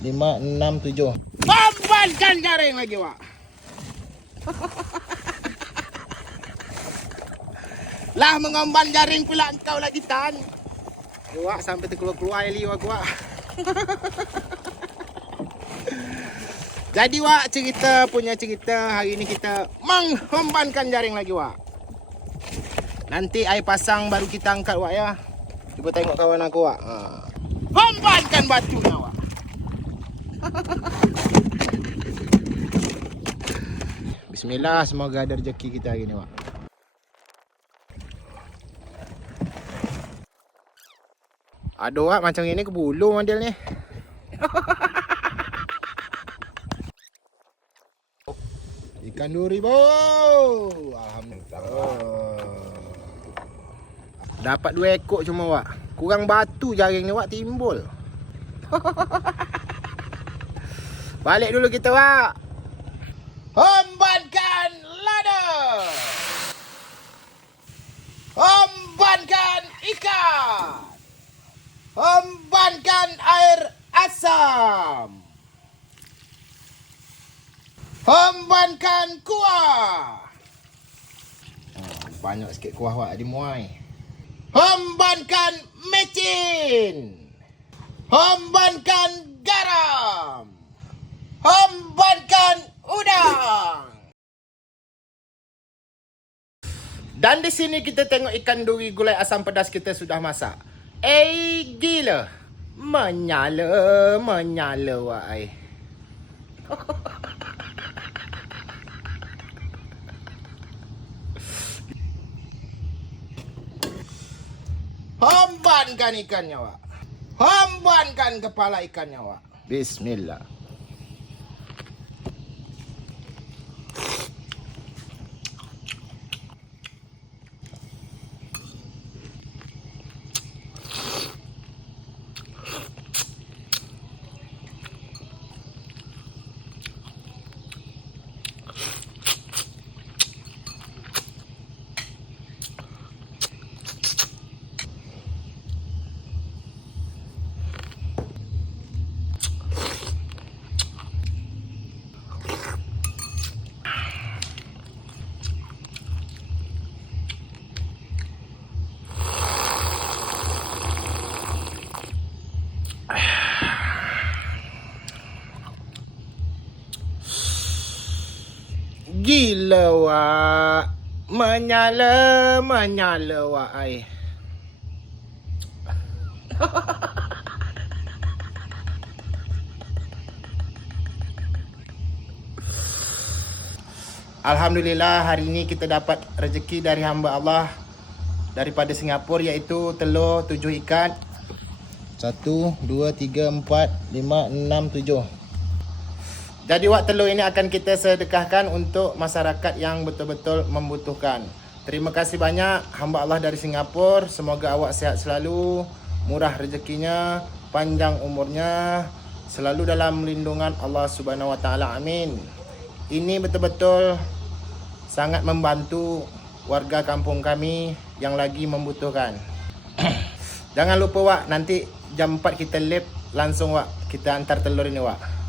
5, 6, 7. Papankan jaring lagi, Wak. Lah mengemban jaring pula engkau lagi, Tan. Wak, sampai terkeluar-keluar Eli, Wak. Jadi, Wak, punya cerita hari ni kita menghembankan jaring lagi, Wak. Nanti air pasang baru kita angkat, Wak, ya. Cuba tengok kawan aku, Wak. Hembankan batunya, Wak. Bismillah, semoga ada rezeki kita hari ni, Wak. Aduh, Wak, macam ini ke bulu model ni. Ikan duri, boh. Alhamdulillah. Dapat 2 ekor cuma, Wak. Kurang batu jaring ni, Wak, timbul. Balik dulu kita, Wak. Hembankan ladder. Hembankan ikan. Hembankan air asam. Hembankan kuah. Banyak sikit kuah, Wak, dimuai. Hembankan mecin. Hembankan garam. Hembankan udang. Dan di sini kita tengok ikan duri gulai asam pedas kita sudah masak. Gila. Menyala, Wak. Hembankan ikannya, Wak. Hembankan kepala ikannya, Wak. Bismillah. Gila, Wak. Menyala, Wak. Alhamdulillah, hari ini kita dapat rezeki dari hamba Allah daripada Singapura, iaitu telur 7 ikat. 1, 2, 3, 4, 5, 6, 7. Jadi, Wak, telur ini akan kita sedekahkan untuk masyarakat yang betul-betul membutuhkan. Terima kasih banyak hamba Allah dari Singapura. Semoga awak sihat selalu, murah rezekinya, panjang umurnya, selalu dalam lindungan Allah Subhanahu Wa Taala. Amin. Ini betul-betul sangat membantu warga kampung kami yang lagi membutuhkan. Jangan lupa, Wak, nanti jam 4 kita live langsung, Wak. Kita hantar telur ini, Wak.